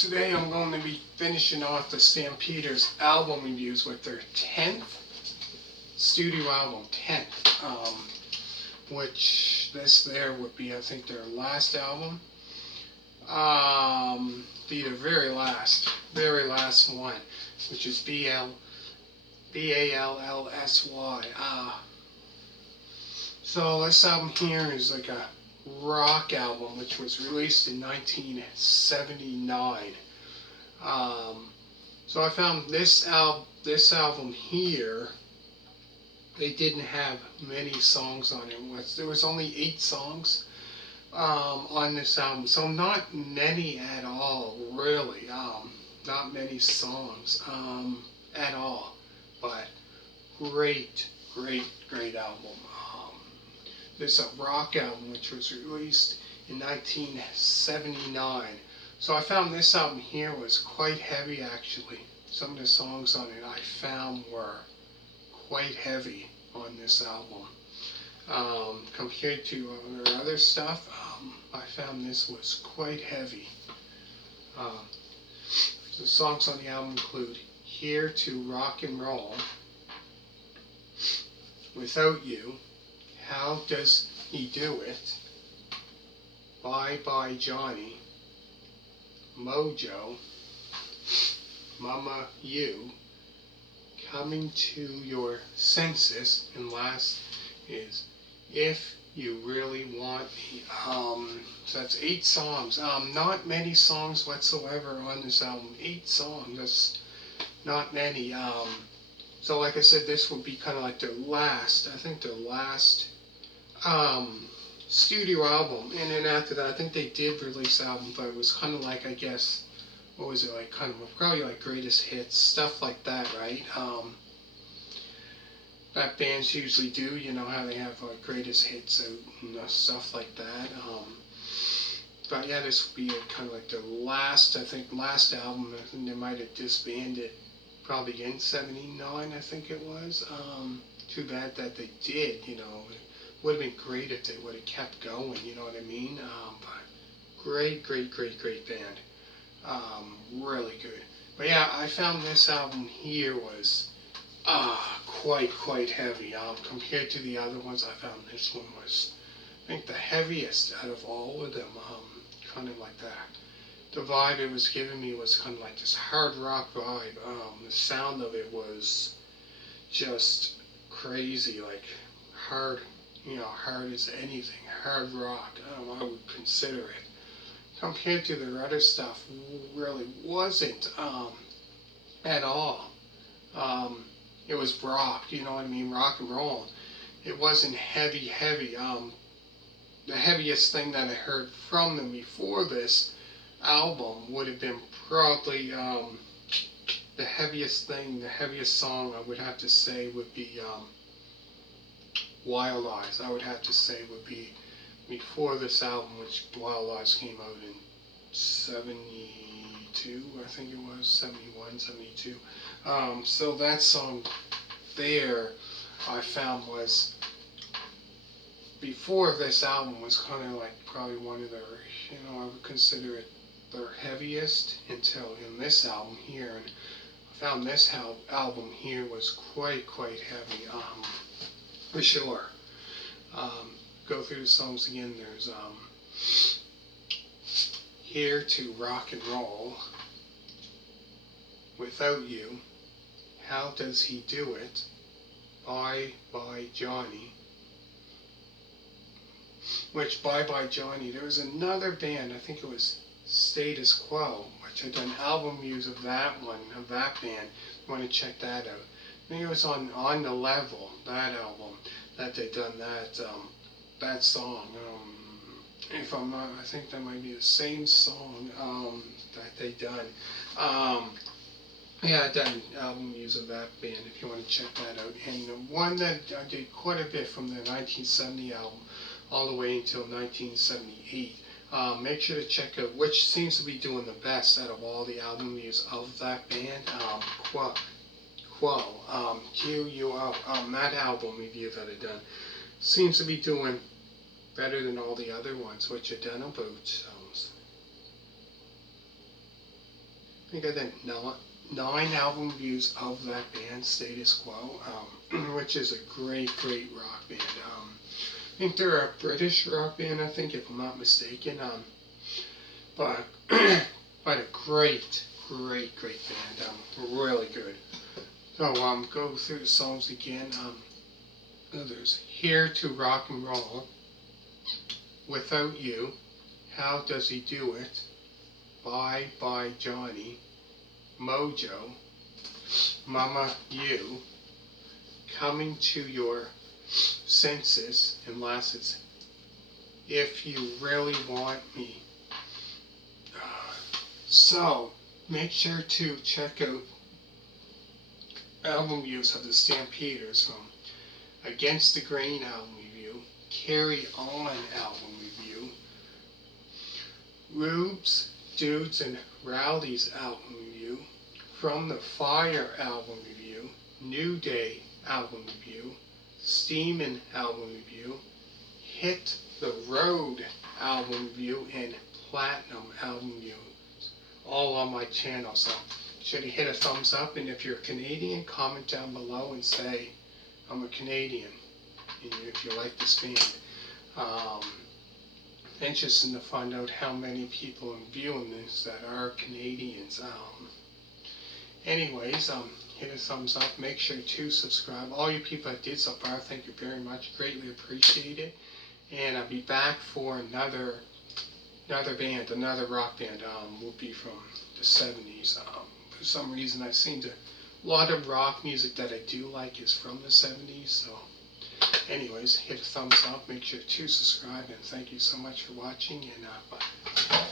Today I'm going to be finishing off the Stampeders album reviews with their 10th studio album, 10th, which this there would be, I think, their last album. Be the very last one, which is B-A-L-L-S-Y. So this album here is like a rock album, which was released in 1979. So I found this album here. They didn't have many songs on it. There was only 8 songs on this album, so not many at all, really. Not many songs at all, but great album. This is a rock album which was released in 1979. So I found this album here was quite heavy, actually. Some of the songs on it I found were quite heavy on this album. Compared to their other stuff, I found this was quite heavy. The songs on the album include Here to Rock and Roll, Without You, How Does He Do It, Bye Bye Johnny, Mojo, Mama You, Coming to Your Senses, and last is If You Really Want Me. So that's 8 songs. Not many songs whatsoever on this album. 8 songs. That's not many. So like I said, this would be kind of like their last, I think their last studio album. And then after that, I think they did release albums, but it was kind of like, I guess, what was it, like kind of probably like greatest hits, stuff like that, right? That bands usually do, you know how they have like greatest hits and stuff like that. But yeah, this would be kind of like their last, I think, last album. I think they might have disbanded probably in '79, I think it was. Too bad that they did, you know. It would have been great if they would have kept going, you know what I mean? But great band. Really good. But yeah, I found this album here was quite heavy. Compared to the other ones, I found this one was, I think, the heaviest out of all of them. Kind of like that. The vibe it was giving me was kind of like this hard rock vibe. The sound of it was just crazy, like hard, you know, hard as anything, hard rock. I would consider it. Compared to their other stuff, really wasn't at all. It was rock, you know what I mean, rock and roll. It wasn't heavy. The heaviest thing that I heard from them before this album would have been probably the heaviest song I would have to say would be Wild Eyes. I would have to say would be before this album, which Wild Eyes came out in 72, I think it was, 71, 72. So that song there I found was, before this album, was kind of like probably one of their, you know, I would consider it their heaviest until in this album here. And I found this album here was quite heavy, for sure. Go through the songs again. There's Here to Rock and Roll, Without You, How Does He Do It, Bye Bye Johnny. Which Bye Bye Johnny, there was another band, I think it was Status Quo, which had done album reviews of that one, of that band. You want to check that out. I think it was on the Level, that album, that they done that song. If I'm not, I think that might be the same song that they done. Yeah, I done album reviews of that band if you want to check that out. And the one that I did quite a bit from the 1970 album all the way until 1978. Make sure to check out which seems to be doing the best out of all the album reviews of that band. Quo, Q-U-O, that album review that I done seems to be doing better than all the other ones which I done about think I did nine album reviews of that band, Status Quo, which is a great, great rock band. I think they're a British rock band, I think, if I'm not mistaken. But but a great, great, great band. Really good. So go through the songs again. There's Here to Rock and Roll, Without You, How Does He Do It, Bye Bye Johnny, Mojo, Mama You, Coming to Your Senses, and last it's If You Really Want Me. So make sure to check out album reviews of the Stampeders from Against the Grain album review, Carry On album review, Rubes, Dudes, and Rowdy's album review, From the Fire album review, New Day album review, Steamin' album review, Hit the Road album review, and Platinum album review. All on my channel, so should hit a thumbs up, and if you're Canadian, comment down below and say I'm a Canadian, and if you like this band. Interesting to find out how many people are viewing this that are Canadians. Anyways, hit a thumbs up, make sure to subscribe. All you people that did so far, thank you very much, greatly appreciate it. And I'll be back for another band, another rock band. Will be from the 70s. For some reason, I've seen a lot of rock music that I do like is from the 70s. So, anyways, hit a thumbs up, make sure to subscribe, and thank you so much for watching. And bye.